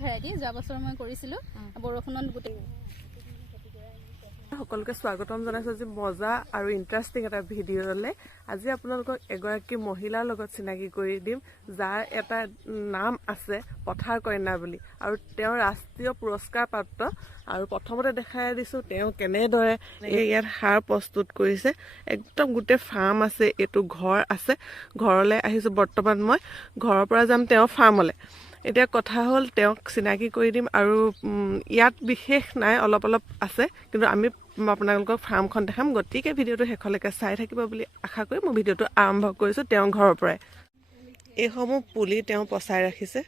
Variety যোৱা বছৰ মই কৰিছিলোঁ বৰষুণত গোটেই সকলোকে স্বাগতম জনাইছো যে মজা আৰু ইন্টাৰেষ্টিং এটা ভিডিঅ'লে আজি আপোনালোকক এগৰাকী মহিলাৰ লগত চিনাকি কৰি দিম যাৰ এটা নাম আছে পথাৰ কন্যা বুলি আৰু তেওঁ ৰাষ্ট্ৰীয় পুৰস্কাৰ প্ৰাপ্ত আৰু প্ৰথমতে দেখাই দিছো তেওঁ কেনেদৰে ইয়াত সাৰ প্ৰস্তুত কৰিছে একদম গোটেই ফাৰ্ম আছে এইটো ঘৰ আছে ঘৰলৈ আহিছো বৰ্তমান মই ঘৰৰ পৰা যাম তেওঁ ফাৰ্মলৈ এতিয়া কথা হ'ল তেওঁক চিনাকি কৰি দিম আৰু ইয়াত বিশেষ নাই অলপ অলপ আছে কিন্তু আমি আপোনালোকক ফাৰ্মখন দেখাম গতিকে ভিডিঅ'টো শেষলৈকে চাই থাকিব বুলি আশা কৰি মই ভিডিঅ'টো আৰম্ভ কৰিছোঁ তেওঁৰ ঘৰৰ পৰাই এইসমূহ পুলি তেওঁ পচাই ৰাখিছে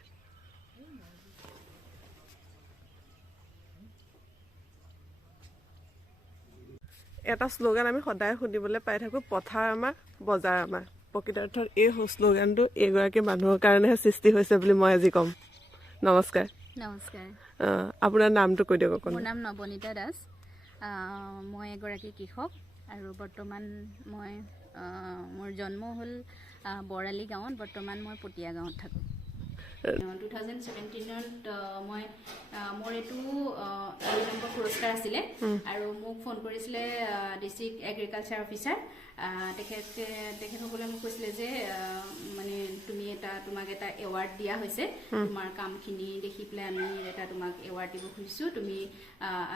এটা শ্লোগান আমি সদায় শুনিবলৈ পাই থাকোঁ পথাৰ আমাৰ বজাৰ আমাৰ প্ৰকৃতাৰ্থত এই শ্লোগানটো এইগৰাকী মানুহৰ কাৰণেহে সৃষ্টি হৈছে বুলি মই আজি ক'ম নমস্কাৰ নমস্কাৰ আপোনাৰ নামটো কৈ দিয়ক মোৰ নাম নৱনীতা দাস মই এগৰাকী কৃষক আৰু বৰ্তমান মই মোৰ জন্ম হ'ল বৰালি গাঁৱত বৰ্তমান মই পটীয়া গাঁৱত থাকোঁ 2017ত মই মোৰ এইটো 2 নম্বৰ পুৰস্কাৰ আছিলে আৰু মোক ফোন কৰিছিলে ডিষ্ট্ৰিক্ট এগ্ৰিকালচাৰ অফিচাৰ তেখেতসকলে মোক কৈছিলে যে মানে তোমাক এটা এৱাৰ্ড দিয়া হৈছে তোমাৰ কামখিনি দেখি পেলাই আমি এটা তোমাক এৱাৰ্ড দিব খুজিছোঁ তুমি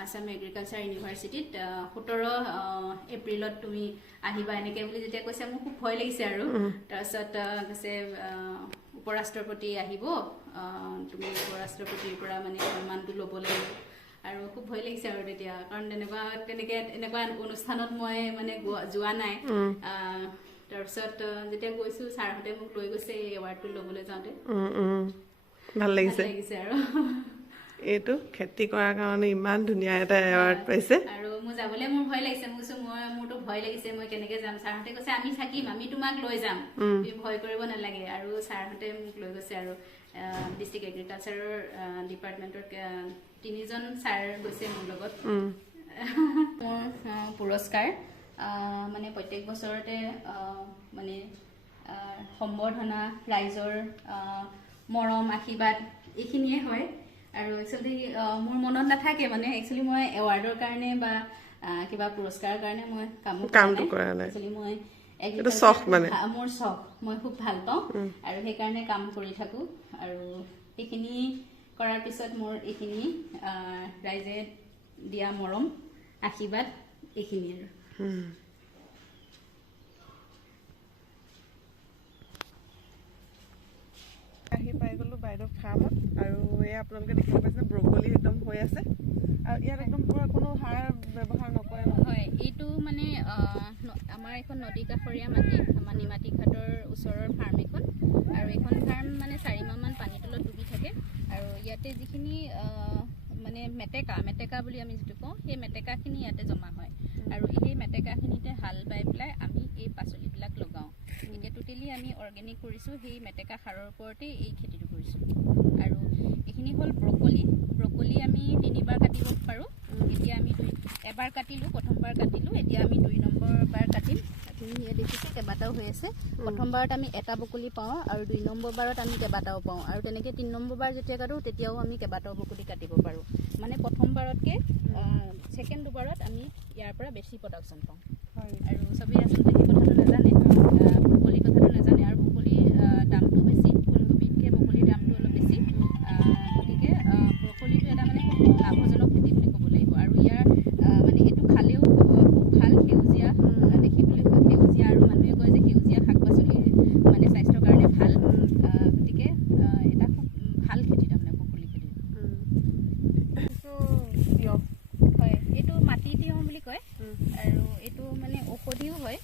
আসাম এগ্ৰিকালচাৰ ইউনিভাৰ্চিটিত 17 এপ্ৰিলত তুমি আহিবা এনেকৈ বুলি যেতিয়া কৈছে মোৰ খুব ভয় লাগিছে আৰু তাৰপিছত কৈছে উপৰাষ্ট্ৰপতি আহিব তুমি উপৰাষ্ট্ৰপতিৰ পৰা মানে সন্মানটো ল'ব লাগিব আৰু খুব ভয় লাগিছে আৰু তেতিয়া কাৰণ এনেকুৱা অনুষ্ঠানত মই মানে যোৱা নাই তাৰপিছত যেতিয়া গৈছো ছাৰহঁতে মোক লৈ গৈছে এই এৱাৰ্ডটো ল'বলৈ যাওঁতে ভাল লাগিছে আৰু এইটো খেতি কৰাৰ কাৰণে ইমান ধুনীয়া এটা এৱাৰ্ড পাইছে আৰু মোৰ যাবলৈ মোৰ ভয় লাগিছে মোৰতো ভয় লাগিছে মই কেনেকৈ যাম ছাৰহঁতে কৈছে আমি থাকিম আমি তোমাক লৈ যাম তুমি ভয় কৰিব নালাগে আৰু ছাৰহঁতে মোক লৈ গৈছে আৰু ডিষ্ট্ৰিক্ট এগ্ৰিকালচাৰৰ ডিপাৰ্টমেণ্টৰ 3জন ছাৰ গৈছে মোৰ লগত মোৰ পুৰস্কাৰ মানে প্ৰত্যেক বছৰতে মানে সম্বৰ্ধনা ৰাইজৰ মৰম আশীৰ্বাদ এইখিনিয়ে হয় আৰু একচুৱেলি মোৰ মনত নাথাকে মানে একচুৱেলি মই এৱাৰ্ডৰ কাৰণে বা কিবা পুৰস্কাৰৰ কাৰণে মই কামটো কৰা নাই একচুৱেলি মই মোৰ চখ মই খুব ভাল পাওঁ আৰু সেইকাৰণে কাম কৰি থাকোঁ আৰু সেইখিনি কৰাৰ পিছত মোৰ এইখিনি ৰাইজে দিয়া মৰম আশীৰ্বাদ এইখিনি আৰু আহি পাই গ'লো বাইদেউ ফাৰ্মত আৰু এয়া আপোনালোকে দেখিব পাইছে ব্ৰকলি একদম হৈ আছে আৰু ইয়াত একদম পুৰা কোনো সাৰ ব্যৱহাৰ নকৰে হয় এইটো মানে আমাৰ এখন নদী কাষৰীয়া মাটি ঘাটৰ ওচৰৰ ফাৰ্ম এখন আৰু এইখন ফাৰ্ম মানে 4 মাহমান পানীৰ তলত ডুবি থাকে আৰু ইয়াতে যিখিনি মানে মেটেকা বুলি আমি যিটো কওঁ সেই মেটেকাখিনি ইয়াতে জমা হয় আৰু সেই মেটেকাখিনিতে হাল বাই পেলাই আমি এই পাচলিবিলাক লগাওঁ এতিয়া টোটেলি আমি অৰ্গেনিক কৰিছোঁ সেই মেটেকা সাৰৰ ওপৰতে এই খেতিটো কৰিছোঁ আৰু এইখিনি হ'ল ব্ৰকলি আমি 3বাৰ কাটিব পাৰোঁ এতিয়া আমি এবাৰ কাটিলোঁ প্ৰথমবাৰ কাটিলোঁ এতিয়া আমি 2 নম্বৰ বাৰ কাটিম আপুনি ইয়াত দেখিছে কেইবাটাও হৈ আছে প্ৰথমবাৰত আমি এটা ব্ৰকলি পাওঁ আৰু 2 নম্বৰ বাৰত আমি কেইবাটাও পাওঁ আৰু তেনেকৈ 3 নম্বৰ বাৰ যেতিয়া কাটোঁ তেতিয়াও আমি কেইবাটাও ব্ৰকলি কাটিব পাৰোঁ মানে প্ৰথমবাৰতকৈ ছেকেণ্ড দুবাৰত আমি ইয়াৰ পৰা বেছি প্ৰডাকশ্যন পাওঁ আৰু চবেই আচলতে সেই কথাটো নাজানে ব্ৰকলিৰ কথাটো নাজানে আৰু ব্ৰকলিৰ দামটো বেছি ফুলকবিতকৈ ব্ৰকলিৰ দামটো অলপ বেছি গতিকে ব্ৰকলিটো এটা মানে খুব লাভজনক খেতি বুলি ক'ব লাগিব আৰু ইয়াৰ মানে এইটো খালেও খুব ভাল সেউজীয়া দেখিবলৈ খুব সেউজীয়া আৰু মানুহে কয় যে সেউজীয়া শাক পাচলি মানে স্বাস্থ্যৰ কাৰণে ভাল গতিকে এটা খুব ভাল খেতি তাৰমানে ব্ৰকলি খেতি হয় এইটো মাটি তিয়ঁহ বুলি কয় আৰু এইটো মানে ঔষধিও হয়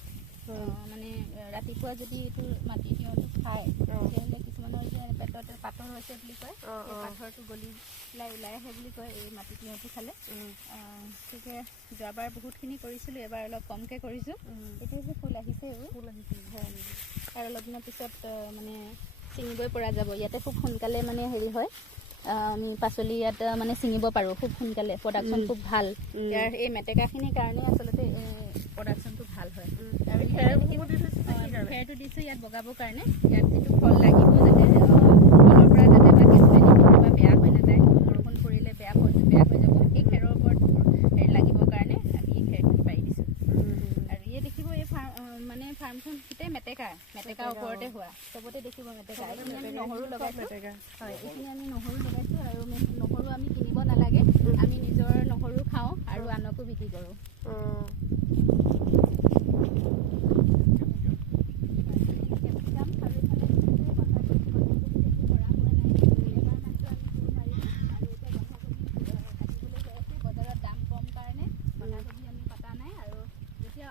মানে ৰাতিপুৱা যদি এইটো মাটি তিয়ঁহটো খায় তেতিয়াহ'লে কিছুমানৰ এতিয়া পেটত পাথৰ হৈছে বুলি কয় সেই পাথৰটো গলি পেলাই ওলাই আহে বুলি কয় এই মাটি তিয়ঁহটো খালে গতিকে যোৱাবাৰ বহুতখিনি কৰিছিলোঁ এবাৰ অলপ কমকৈ কৰিছোঁ এতিয়াহে ফুল আহিছে আৰু অলপ দিনৰ পিছত মানে ছিঙিবই পৰা যাব ইয়াতে খুব সোনকালে মানে হেৰি হয় আমি পাচলি ইয়াত মানে ছিঙিব পাৰোঁ খুব সোনকালে প্ৰডাকশ্যন খুব ভাল ইয়াৰ এই মেটেকাখিনিৰ কাৰণে আচলতে প্ৰডাকশ্যনটো ভাল হয় আৰু খেৰটো দিছোঁ ইয়াত বগাবৰ কাৰণে ইয়াত যিটো ফল লাগিব যাতে ফলৰ পৰা যাতে বা কেঁচুৱাই নিপিলে বা বেয়া হৈ নাযায় মেটেকাৰ ওপৰতে হোৱা চবতে দেখিব মেটেকা এইখিনি আমি নহৰু লগাইছোঁ হয় এইখিনি আমি নহৰু লগাইছোঁ আৰু নহৰু আমি কিনিব নালাগে আমি নিজৰ নহৰু খাওঁ আৰু আনকো বিক্ৰী কৰোঁ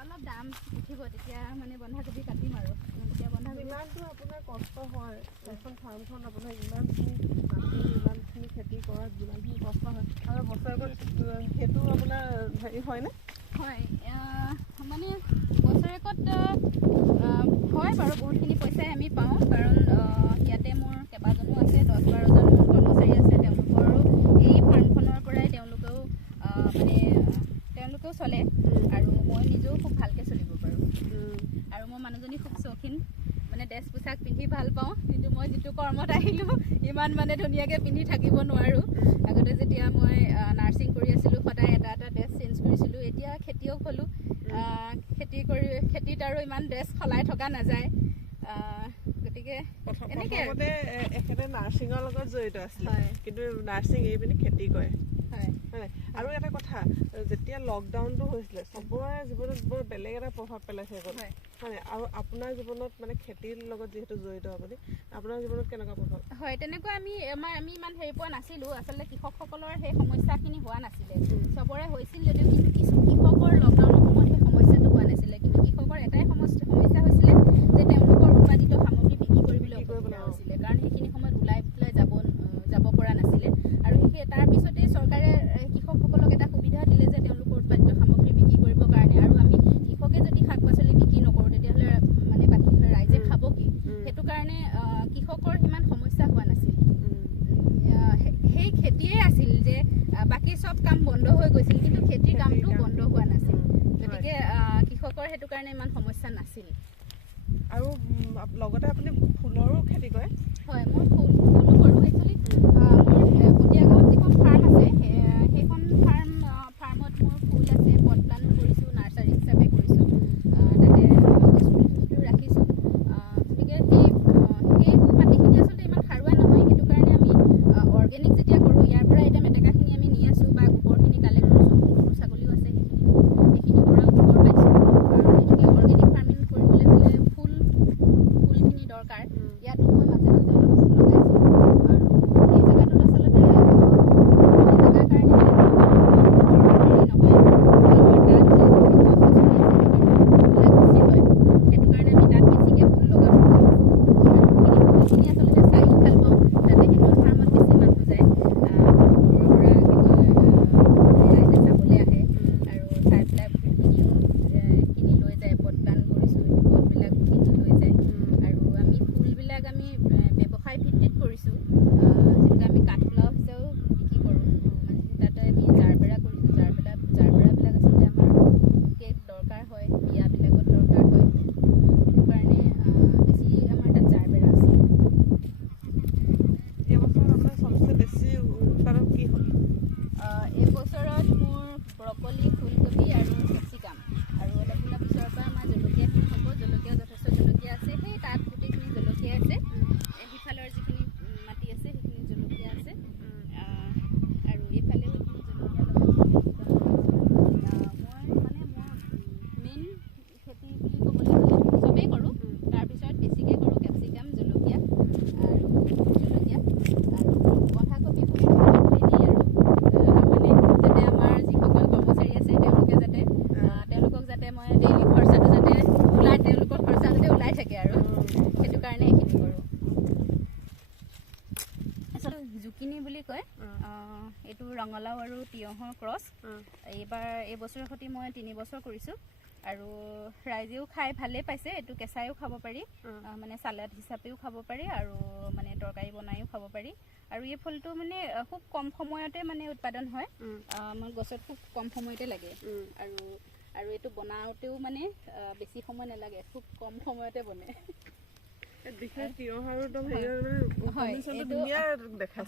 অলপ দাম উঠিব তেতিয়া মানে বন্ধাকবি কাটিম আৰু তেতিয়া বন্ধাকবি ইমানটো আপোনাৰ কষ্ট হয় এখন ফাৰ্মখন আপোনাৰ ইমানখিনি মাটি ইমানখিনি খেতি কৰাত যিমানখিনি কষ্ট হয় আৰু বছৰেকত সেইটো আপোনাৰ হেৰি হয়নে হয় মানে বছৰেকত হয় বাৰু বহুতখিনি পইচাই আমি পাওঁ কাৰণ ইয়াতে মোৰ কেইবাজনো আছে 10-12জন মোৰ কৰ্মচাৰী আছে তেওঁলোকৰো এই ফাৰ্মখনৰ পৰাই তেওঁলোকেও চলে আৰু মই নিজেও খুব ভালকৈ চলিব পাৰোঁ আৰু মোৰ মানুহজনী খুব চৌখিন মানে ড্ৰেছ পোছাক পিন্ধি ভাল পাওঁ কিন্তু মই যিটো কৰ্মত আহিলোঁ ইমান মানে ধুনীয়াকৈ পিন্ধি থাকিব নোৱাৰোঁ আগতে যেতিয়া মই নাৰ্ছিং কৰি আছিলোঁ সদায় এটা ড্ৰেছ চেঞ্জ কৰিছিলোঁ এতিয়া খেতিয়ক হ'লোঁ খেতিত আৰু ইমান ড্ৰেছ সলাই থকা নাযায় গতিকে প্ৰথমতে এখেতে নাৰ্ছিঙৰ লগত জড়িত আছিলে কিন্তু নাৰ্ছিং এৰি পিনি খেতি কৰে হয় আৰু এটা কথা যেতিয়া লকডাউনটো হৈছিলে চবৰে জীৱনত বৰ বেলেগ এটা প্ৰভাৱ পেলাইছে হয় আৰু আপোনাৰ জীৱনত মানে খেতিৰ লগত যিহেতু জড়িত আপুনি আপোনাৰ জীৱনত কেনেকুৱা প্ৰভাৱ হয় তেনেকুৱা আমি ইমান হেৰি পোৱা নাছিলোঁ আচলতে কৃষকসকলৰ সেই সমস্যাখিনি হোৱা নাছিলে চবৰে হৈছিল যদিও কিন্তু কৃষকৰ লকডাউনৰ সময়ত সেই সমস্যাটো হোৱা নাছিলে কিন্তু কৃষকৰ এটাই সমস্যা হৈছিলে যে তেওঁলোকৰ উৎপাদিত সামগ্ৰী বিক্ৰী কৰিবলৈ অসুবিধা হৈছিলে কাৰণ সেইখিনি সময়ত ওলাই যাব পৰা নাছিলে আৰু সেই তাৰপিছতেই চৰকাৰে কৃষকসকলক এটা সুবিধা দিলে যে তেওঁলোকৰ উৎপাদিত সামগ্ৰী বিক্ৰী কৰিবৰ কাৰণে আৰু আমি কৃষকে যদি শাক পাচলি বিক্ৰী নকৰোঁ তেতিয়াহ'লে মানে বাকী ৰাইজে খাব কি সেইটো কাৰণে কৃষকৰ সিমান সমস্যা হোৱা নাছিল সেই খেতিয়ে আছিল যে বাকী চব কাম বন্ধ হৈ গৈছিল কিন্তু খেতিৰ কামটো বন্ধ হোৱা নাছিল গতিকে কৃষকৰ সেইটো কাৰণে ইমান সমস্যা নাছিল আৰু লগতে আপুনি ফুলৰো খেতি কৰে হয় মই ফুলো কৰোঁ একচুৱেলি মোৰ পটিয়াগাঁৱত যিখন ফাৰ্ম আছে সেইখন ফাৰ্মত মোৰ ফুল আছে পট প্লানো কৰিছোঁ নাৰ্চাৰী হিচাপে কৰিছোঁ তাতে গছপুলিটো ৰাখিছোঁ গতিকে সেই মাটিখিনি আচলতে ইমান সাৰুৱা নহয় সেইটো কাৰণে আমি অৰ্গেনিক যেতিয়া কৰোঁ ইয়াৰ পৰা এতিয়া মেটেকাখিনি আমি নি আছোঁ বা গোবৰখিনি কালেক্ট কৰিছোঁ গৰু ছাগলীও আছে সেইখিনিৰ পৰা গোবৰ পাইছোঁ আৰু গতিকে অৰ্গেনিক ফাৰ্মিং কৰিবলৈ হ'লে ফুলখিনি দৰকাৰ ইয়াতো মই মাজে মাজে অলপ ফুল লগাইছোঁ আৰু এই জেগাটোত আচলতে জেগাৰ কাৰণে নহয় আমাৰ তাত যে গছ গছনি আছে সেইবিলাক বেছি হয় সেইটো কাৰণে আমি তাত বেছিকৈ ফুল লগাব ফুলখিনি আচলতে চায়ো ভাল পাওঁ তাতে সেইখন ফাৰ্মত বেছি মানুহ যায় ৰাইজে চাবলৈ আহে আৰু চাই পেলাই ফুলখিনিও কিনি লৈ যায় পট প্লান কৰিছোঁ পটবিলাক কিনি লৈ যায় আৰু আমি ফুলবিলাক আমি ব্যৱসায় ভিত্তিত কৰিছোঁ যিহেতু আমি কাঠফুলাও হিচাপেও বিক্ৰী কৰোঁ তাতে আমি জাৰবেৰা কৰিছোঁ জাৰবেৰাবিলাক আচলতে আমাৰ কেক দৰকাৰ হয় বিয়াবিলাকত দৰকাৰ হয় সেইটো কাৰণে বেছি আমাৰ তাত জাৰবেৰা আছে এইবছৰ আপোনাৰ চবচে বেছি উৎপাদন কি হ'ল এইবছৰত মোৰ ব্ৰকলি ফুলকবি আৰু কেপচিকাম আৰু অলপ দিনৰ পিছৰ পৰা আমাৰ জলকীয়াখিনি হ'ব জলকীয়া যথেষ্ট জলকীয়া আছে সেই তাত গোটেইখিনি জলকীয়া আছে সিফালৰ যিখিনি মাটি আছে সেইখিনি জলকীয়া আছে আৰু এইফালেও সেইখিনি জলকীয়া লগাইছোঁ মই মানে মোৰ মেইন খেতি বুলি ক'বলৈ হ'লে চবেই কৰোঁ তাৰপিছত বেছিকৈ কৰোঁ কেপচিকাম জলকীয়া আৰু জলকীয়া আৰু বন্ধাকবি ফুলকবি আৰু মানে যাতে আমাৰ যিসকল কৰ্মচাৰী আছে তেওঁলোকক যাতে মই ডেইলি খৰচাটো যাতে তেওঁলোকৰ খৰচা যাতে ওলাই থাকে আৰু সেইটো কাৰণে এইখিনি কৰোঁ আচলতে জুকিনি বুলি কয় এইটো ৰঙালাও আৰু তিয়ঁহৰ ক্ৰছ এইবছৰৰ সৈতে মই 3 বছৰ কৰিছোঁ আৰু ৰাইজেও খাই ভালেই পাইছে এইটো কেঁচাইও খাব পাৰি মানে চালাড হিচাপেও খাব পাৰি আৰু মানে তৰকাৰী বনাইও খাব পাৰি আৰু এই ফুলটো মানে খুব কম সময়তে মানে উৎপাদন হয় আমাৰ গছত খুব কম সময়তে লাগে আৰু এইটো বনাওঁতেও মানে বেছি সময় নালাগে খুব কম সময়তে বনে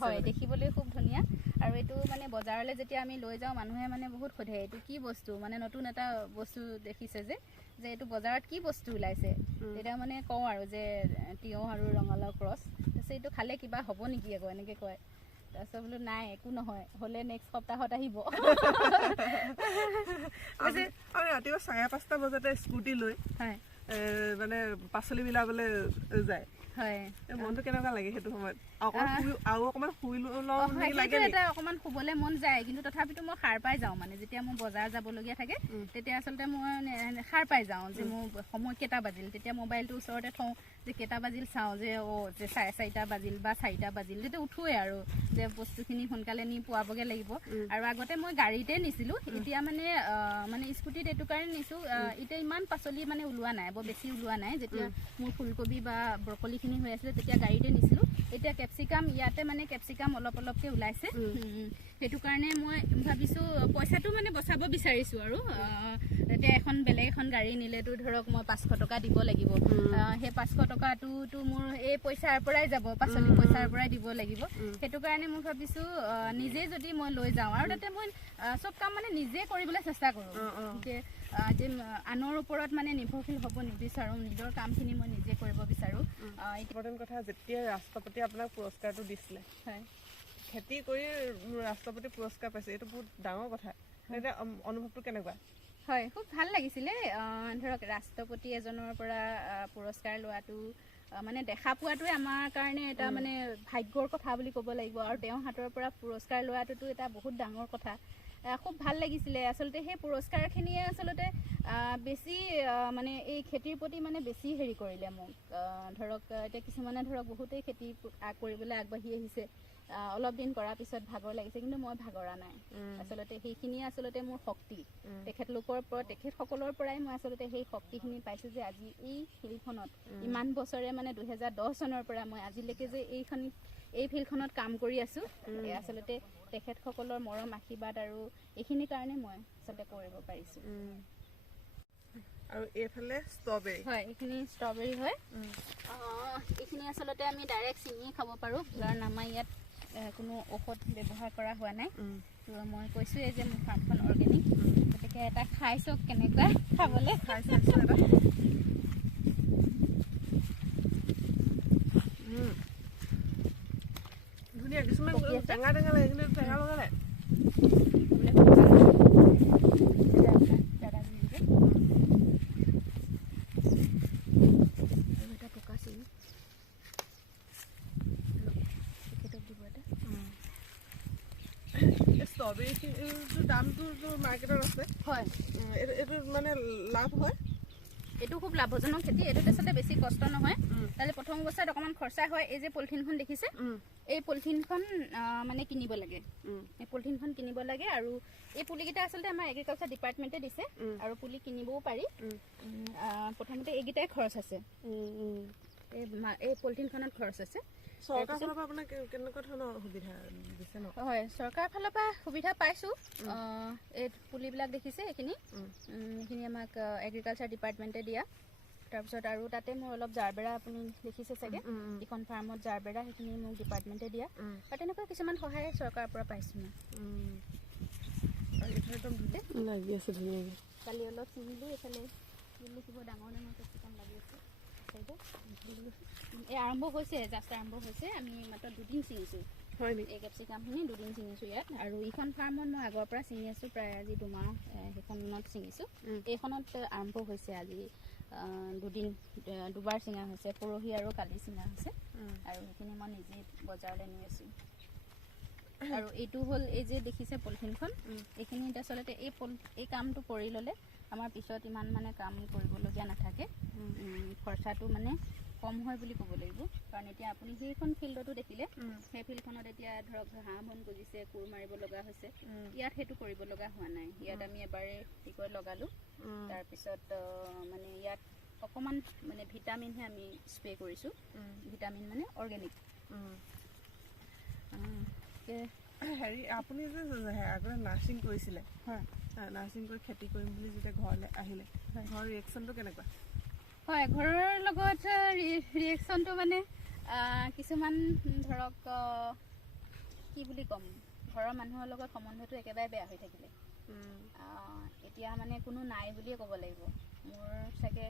হয়, দেখিবলৈ খুব ধুনীয়া। আৰু এইটো মানে বজাৰলৈ যেতিয়া আমি লৈ যাওঁ মানুহে মানে বহুত সোধে এইটো কি বস্তু, মানে নতুন এটা বস্তু দেখিছে যে এইটো বজাৰত কি বস্তু ওলাইছে। তেতিয়া মানে কওঁ আৰু যে তিয়ঁহ আৰু ৰঙালাও ক্ৰছ। তাৰপিছত এইটো খালে কিবা হ'ব নেকি আকৌ এনেকৈ কয়। তাৰপিছত বোলো নাই একো নহয়, হ'লে নেক্সট সপ্তাহত আহিব। ৰাতিপুৱা 5:30 বজাতে স্কুটি লৈ মানে পাচলি বিলাবলৈ যায়, মনটো কেনেকুৱা লাগে সেইটো সময়ত? অকমান অকমান শুবলৈ মন যায়, কিন্তু তথাপিতো মই সাৰ পাই যাওঁ। মানে যেতিয়া মোৰ বজাৰ যাবলগীয়া থাকে তেতিয়া আচলতে মই সাৰ পাই যাওঁ যে মোৰ সময় কেইটা বাজিল। তেতিয়া মোবাইলটো ওচৰতে থওঁ যে কেইটা বাজিল চাওঁ যে যে 4:30 বাজিল বা 4টা বাজিল। তেতিয়া উঠোৱে আৰু যে বস্তুখিনি সোনকালে নি পোৱাবগৈ লাগিব। আৰু আগতে মই গাড়ীতে নিছিলোঁ, এতিয়া মানে স্কুটিত এইটো কাৰণে নিছোঁ। এতিয়া ইমান পাচলি মানে ওলোৱা নাই, বৰ বেছি ওলোৱা নাই। যেতিয়া মোৰ ফুলকবি বা ব্ৰকলিখিনি হৈ আছিলে তেতিয়া গাড়ীতে নিছিলোঁ। এতিয়া কেপচিকাম ইয়াতে মানে কেপচিকাম অলপ অলপকৈ ওলাইছে। সেইটো কাৰণে মই ভাবিছোঁ পইচাটো মানে বচাব বিচাৰিছোঁ। আৰু এতিয়া বেলেগ এখন গাড়ী নিলেতো ধৰক মই 500 টকা দিব লাগিব। সেই 500 টকাটোতো মোৰ এই পইচাৰ পৰাই যাব, পাচলি পইচাৰ পৰাই দিব লাগিব। সেইটো কাৰণে মই ভাবিছোঁ নিজে যদি মই লৈ যাওঁ, আৰু তাতে মই চব কাম মানে নিজে কৰিবলৈ চেষ্টা কৰোঁ। যে আনৰ ওপৰত মানে নিৰ্ভৰশীল হ'ব নিবিচাৰোঁ, নিজৰ কামখিনি মই নিজে কৰিব বিচাৰোঁ। ইম্পৰ্টেণ্ট কথা, যেতিয়া ৰাষ্ট্ৰপতি আপোনাক পুৰস্কাৰটো দিছিলে, খেতি কৰি ৰাষ্ট্ৰপতি পুৰস্কাৰ পাইছে, এইটো বহুত ডাঙৰ কথা। এতিয়া অনুভৱটো কেনেকুৱা? হয়, খুব ভাল লাগিছিলে। ধৰক ৰাষ্ট্ৰপতি এজনৰ পৰা পুৰস্কাৰ লোৱাটো মানে দেখা পোৱাটোৱে আমাৰ কাৰণে এটা মানে ভাগ্যৰ কথা বুলি ক'ব লাগিব। আৰু তেওঁৰ হাতৰ পৰা পুৰস্কাৰ লোৱাটোতো এটা বহুত ডাঙৰ কথা। খুব ভাল লাগিছিলে। আচলতে সেই পুৰস্কাৰখিনিয়ে আচলতে বেছি মানে এই খেতিৰ প্ৰতি মানে বেছি হেৰি কৰিলে মোক। ধৰক এতিয়া কিছুমানে ধৰক বহুতেই খেতি কৰিবলৈ আগবাঢ়ি আহিছে, অলপ দিন কৰাৰ পিছত ভাগৰ লাগিছে, কিন্তু মই ভাগৰা নাই। আচলতে সেইখিনিয়ে আচলতে মোৰ শক্তি। তেখেতসকলৰ পৰাই মই আচলতে সেই শক্তিখিনি পাইছোঁ যে আজি এই ফিল্ডখনত ইমান বছৰে মানে 2010 চনৰ পৰা মই আজিলৈকে যে এই ফিল্ডখনত কাম কৰি আছোঁ, আচলতে তেখেতসকলৰ মৰম আশীৰ্বাদ আৰু এইখিনিৰ কাৰণে মই আচলতে কৰিব পাৰিছোঁ। আৰু এইফালে ষ্ট্ৰবেৰী। হয়, এইখিনি ষ্ট্ৰবেৰী হয়। এইখিনি আচলতে আমি ডাইৰেক্ট ছিঙি খাব পাৰোঁ, কাৰণ আমাৰ ইয়াত কোনো ঔষধ ব্যৱহাৰ কৰা হোৱা নাই। তো মই কৈছোঁৱেই যে মোৰ ফাৰ্মখন অৰ্গেনিক, গতিকে এটা খাই চাওক কেনেকুৱা খাবলৈ। খাই চাইছোঁ এটা। ধুনীয়া, কিছুমান টেঙা টেঙা লাগে, কিন্তু টেঙা লগা নাই। ষ্ট্ৰবেৰীটোৰ দামটো মাৰ্কেটত আছে। হয়, এইটো মানে লাভ হয়। এইটো খুব লাভজনক খেতি। এইটোত আচলতে বেছি কষ্ট নহয়। তাহলে প্ৰথম অৱস্থাত অকণমান খৰচা হয়। এই যে পলিথিনখন দেখিছে, এই পলিথিনখন মানে কিনিব লাগে। এই পলিথিনখন কিনিব লাগে। আৰু এই পুলিকেইটা আচলতে আমাৰ এগ্ৰিকালচাৰ ডিপাৰ্টমেণ্টে দিছে, আৰু পুলি কিনিবও পাৰি। প্ৰথমতে এইকেইটাই খৰচ আছে, এই পলিথিনখনত খৰচ আছে। চৰকাৰৰ ফালৰ পৰা আপোনাক কেনেকুৱা ধৰণৰ সুবিধা দিছে ন? হয়, চৰকাৰৰ ফালৰ পৰা সুবিধা পাইছোঁ। এই পুলিবিলাক দেখিছে, এইখিনি আমাক এগ্ৰিকালচাৰ ডিপাৰ্টমেণ্টে দিয়া। তাৰপিছত আৰু তাতে মোৰ অলপ জাৰবেৰা আপুনি দেখিছে চাগে, ইখন ফাৰ্মত জাৰবেৰা, সেইখিনি মোক ডিপাৰ্টমেণ্টে দিয়া। আৰু তেনেকুৱা কিছুমান সহায় চৰকাৰৰ পৰা পাইছোঁ মই। লাগি আছে ধুনীয়াকৈ। কালি অলপ চিঙিলোঁ। এইফালে দেখিব ডাঙৰ ডাঙৰ কেপচিকাম লাগি আছে। এই আৰম্ভ হৈছে, জাষ্ট আৰম্ভ হৈছে। আমি মাত্ৰ 2 দিন ছিঙিছোঁ। হয় নেকি? এই কেপচিকামখিনি 2 দিন ছিঙিছোঁ ইয়াত। আৰু ইখন ফাৰ্মত মই আগৰ পৰা ছিঙি আছোঁ, প্ৰায় আজি 2 মাহ সেইখনত ছিঙিছোঁ। এইখনত আৰম্ভ হৈছে আজি 2বাৰ ছিঙা হৈছে, পৰহি আৰু কালি ছিঙা হৈছে। আৰু সেইখিনি মই নিজেই বজাৰলৈ নি আছোঁ। আৰু এইটো হ'ল এই যে দেখিছে পলিথিনখন, এইখিনিত আচলতে এই কামটো কৰি ল'লে আমাৰ পিছত ইমান মানে কাম কৰিবলগীয়া নাথাকে। খৰচাটো মানে কম হয় বুলি ক'ব লাগিব। কাৰণ এতিয়া আপুনি সেইখন ফিল্ডতো দেখিলে, সেই ফিল্ডখনত এতিয়া ধৰক ঘাঁহ বন গজিছে, কোৰ মাৰিব লগা হৈছে। ইয়াত সেইটো কৰিব লগা হোৱা নাই। ইয়াত আমি এবাৰে লগালোঁ। তাৰপিছত মানে ইয়াত অকণমান মানে ভিটামিনহে আমি স্প্ৰে কৰিছোঁ। ভিটামিন মানে অৰ্গেনিক। হেৰি, আপুনি যে আগতে নাৰ্ছিং কৰিছিলে, নাৰ্ছিং কৰি খেতি কৰিম বুলি যেতিয়া ঘৰলৈ আহিলে, ঘৰৰ ৰিয়েকশ্যনটো কেনেকুৱা? হয়, ঘৰৰ লগত ৰিয়েকশ্যনটো মানে কিছুমান ধৰক কি বুলি ক'ম, ঘৰৰ মানুহৰ লগত সম্বন্ধটো একেবাৰে বেয়া হৈ থাকিলে। এতিয়া মানে কোনো নাই বুলিয়ে ক'ব লাগিব। মোৰ চাগে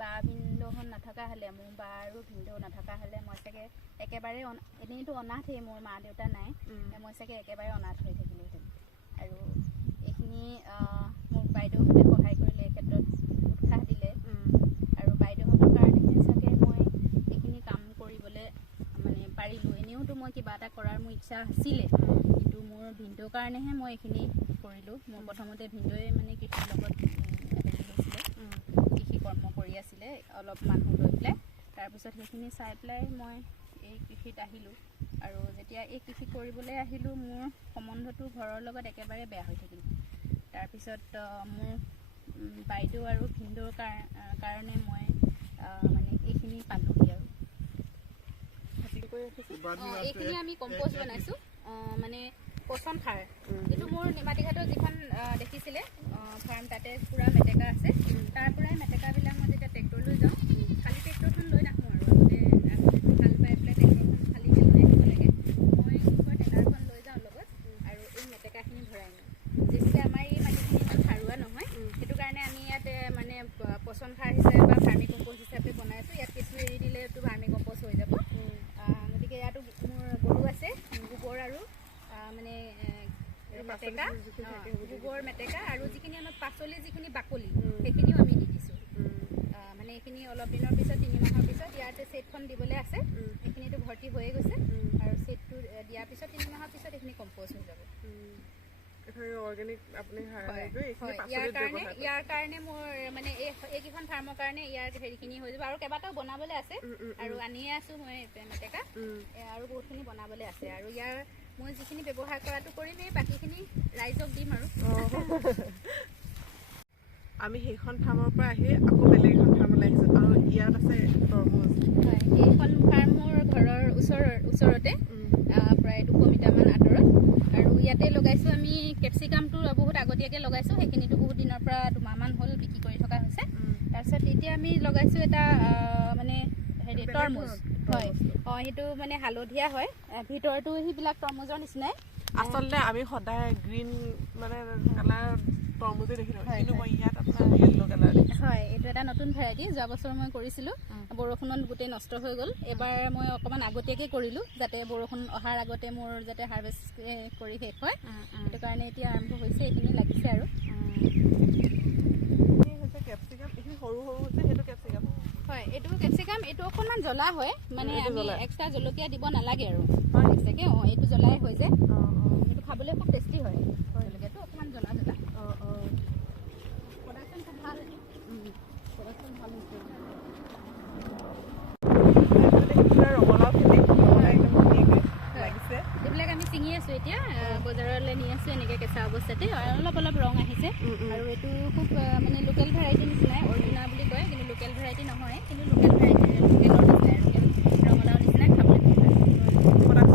বা ভিনদেউহঁত নাথকা হ'লে, মোৰ বা আৰু ভিনদেউ নাথকা হ'লে মই চাগে একেবাৰে এনেইতো অনাথেই, মোৰ মা দেউতা নাই, মই চাগে একেবাৰে অনাথ হৈ থাকিলোহেঁতেন। আৰু এইখিনি মোক বাইদেউহঁতে সহায় কৰিলে, এই ক্ষেত্ৰত উৎসাহ দিলে। আৰু বাইদেউহঁতৰ কাৰণেহে চাগে মই এইখিনি কাম কৰিবলৈ মানে পাৰিলোঁ। এনেওতো মই কিবা এটা কৰাৰ মোৰ ইচ্ছা আছিলে, কিন্তু মোৰ ভিনদেউৰ কাৰণেহে মই এইখিনি কৰিলোঁ। মোৰ প্ৰথমতে ভিনদেউৱে মানে কৃষিৰ লগত হেৰি হৈছিলে, কৃষি কৰ্ম কৰি আছিলে অলপ মানুহ লৈ পেলাই। তাৰপিছত সেইখিনি চাই পেলাই মই এই কৃষিত আহিলোঁ। আৰু যেতিয়া এই কৃষি কৰিবলৈ আহিলোঁ, মোৰ সম্বন্ধটো ঘৰৰ লগত একেবাৰে বেয়া হৈ থাকিল। তাৰপিছত মোৰ বাইদেউ আৰু ভিনদেউৰ কাৰণে মই মানে এইখিনি পালোঁহি আৰু। এইখিনি আমি কম্প'ষ্ট বনাইছোঁ, মানে পচন সাৰ। এইটো মোৰ নিমাতীঘাটৰ যিখন দেখিছিলে ফাৰ্ম, তাতে পূৰা মেটেকা আছে। তাৰ পৰাই মেটেকাবিলাক মই যেতিয়া ট্ৰেক্টৰ লৈ যাওঁ, খালী ট্ৰেক্টৰখন লৈ নাহোঁ আৰু আগতে হাল বাই পেলাই ট্ৰেক্টৰখন খালীকৈ লৈ আহিব লাগে। মই টেলাৰখন লৈ যাওঁ লগত আৰু এই মেটেকাখিনি ভৰাই নিওঁ। যেতিয়া আমাৰ এই মাটিখিনি ইমান সাৰুৱা নহয়, সেইটো কাৰণে আমি ইয়াত মানে পচন সাৰ হিচাপে বা ভাৰ্মি কম্প'ষ্ট হিচাপে বনাইছোঁ। ইয়াত কেঁচু এৰি দিলেতো ভাৰ্মি কম্প'ষ্ট হৈ যাব। গতিকে ইয়াতো মোৰ গৰু আছে, গোবৰ আৰু মানে মেটেকা, গোবৰ মেটেকা আৰু যিখিনি আমাৰ পাচলি যিখিনি বাকলি, সেইখিনিও আমি দি দিছোঁ। মানে এইখিনি অলপ দিনৰ পিছত 3 মাহৰ পিছত ইয়াতে ছেটখন দিবলৈ আছে। এইখিনিতো ভৰ্তি হৈয়ে গৈছে আৰু ছেটটো দিয়াৰ পিছত 3 মাহৰ পিছত এইখিনি কম্প'ষ্ট হৈ যাব। ইয়াৰ কাৰণে মোৰ মানে এইকেইখন ফাৰ্মৰ কাৰণে ইয়াৰ হেৰিখিনি হৈ যাব। আৰু কেইবাটাও বনাবলৈ আছে আৰু আনিয়ে আছোঁ মই মেটেকা, আৰু বহুতখিনি বনাবলৈ আছে। আৰু ইয়াৰ মই যিখিনি ব্যৱহাৰ কৰাটো কৰিমেই, বাকীখিনি ৰাইজক দিম আৰু। আমি সেইখন ফাৰ্মৰ পৰা আহি আকৌ বেলেগ এখন ফাৰ্মলৈ আহিছোঁ, আৰু ইয়াত আছে তৰমুজ। হয়, এইখন ফাৰ্ম মোৰ ঘৰৰ ওচৰতে, প্ৰায় 200 মিটাৰমান আঁতৰত। আৰু ইয়াতে লগাইছোঁ আমি কেপচিকামটো বহুত আগতীয়াকৈ লগাইছোঁ। সেইখিনিতো বহুত দিনৰ পৰা 2 মাহমান হ'ল বিক্ৰী কৰি থকা হৈছে। তাৰপিছত এতিয়া আমি লগাইছোঁ এটা মানে হেৰি তৰমুজ। হয়, সেইটো মানে হালধীয়া হয়, ভিতৰতো সেইবিলাক তৰমুজৰ নিচিনাই। আচলতে আমি সদায় গ্ৰীণ মানে কালাৰ তৰমুজে দেখি থাকোঁ, কিন্তু মই ইয়াত আপোনাৰ য়েল্ল' কালাৰ দেখিছোঁ। হয়, এইটো এটা নতুন ভেৰাইটি। যোৱা বছৰ মই কৰিছিলোঁ, বৰষুণত গোটেই নষ্ট হৈ গ'ল। এবাৰ মই অকণমান আগতীয়াকৈ কৰিলোঁ, যাতে বৰষুণ অহাৰ আগতে মোৰ যাতে হাৰ্ভেষ্ট কৰি শেষ হয়। সেইটো কাৰণে এতিয়া আৰম্ভ হৈছে, এইখিনি লাগিছে আৰু। কেপচিকাম এইখিনি সৰু সৰু হৈছে, সেইটো কেপচিকাম। হয়, এইটো কেপচিকাম। এইটো অকণমান জ্বলা হয়, মানে আমি এক্সট্ৰা জলকীয়া দিব নালাগে আৰু এক্সট্ৰাকৈ। এইটো জ্বলাই হৈ যায়। এইটো খাবলৈ খুব টেষ্টি হয়, জলকীয়াটো অকণমান জ্বলা জ্বলা। প্ৰডাকশ্যন খুব ভাল, প্ৰডাকশ্যন ভাল হৈছে। ৰঙালাও খেতি একদম ধুনীয়াকৈ লাগিছে। এইবিলাক আমি ছিঙি আছোঁ এতিয়া, বজাৰলৈ নি আছোঁ এনেকৈ কেঁচা অৱস্থাতে। অলপ অলপ ৰং আহিছে। আৰু এইটো খুব মানে লোকেল ভেৰাইটি নিচিনাই, অৰ্জুনা বুলি কয়, কিন্তু লোকেল ভেৰাইটি নহয়, কিন্তু লোকেল ভেৰাইটি লোকেলৰ নিচিনাই, লোকেল ৰঙালাও নিচিনাই খাবলৈ ভাল।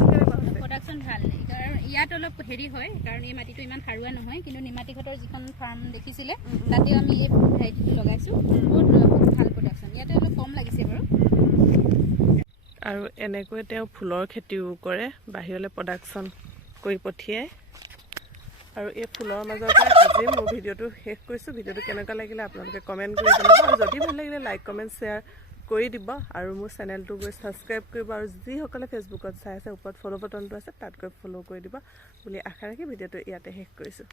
প্ৰডাকশ্যন ভাল, কাৰণ ইয়াত অলপ হেৰি হয়, কাৰণ এই মাটিটো ইমান সাৰুৱা নহয়। কিন্তু নিমাতীঘাটৰ যিখন ফাৰ্ম দেখিছিলে, তাতেও আমি এই ভেৰাইটিটো লগাইছোঁ। বহুত ভাল প্ৰডাকশ্যন। ইয়াতে অলপ কম লাগিছে বাৰু। আৰু এনেকৈ তেওঁ ফুলৰ খেতিও কৰে, বাহিৰলৈ প্ৰডাকশ্যন কৰি পঠিয়ায়। আৰু এই ফুলৰ মাজৰ পৰা আজি মোৰ ভিডিঅ'টো শেষ কৰিছোঁ। ভিডিঅ'টো কেনেকুৱা লাগিলে আপোনালোকে কমেণ্ট কৰি জনাব, আৰু যদি ভাল লাগিলে লাইক কমেণ্ট শ্বেয়াৰ কৰি দিব, আৰু মোৰ চেনেলটো গৈ ছাবস্ক্ৰাইব কৰিব। আৰু যিসকলে ফেচবুকত চাই আছে, ওপৰত ফ'ল' বটনটো আছে, তাত গৈ ফ'ল' কৰি দিব বুলি আশা ৰাখি ভিডিঅ'টো ইয়াতে শেষ কৰিছোঁ।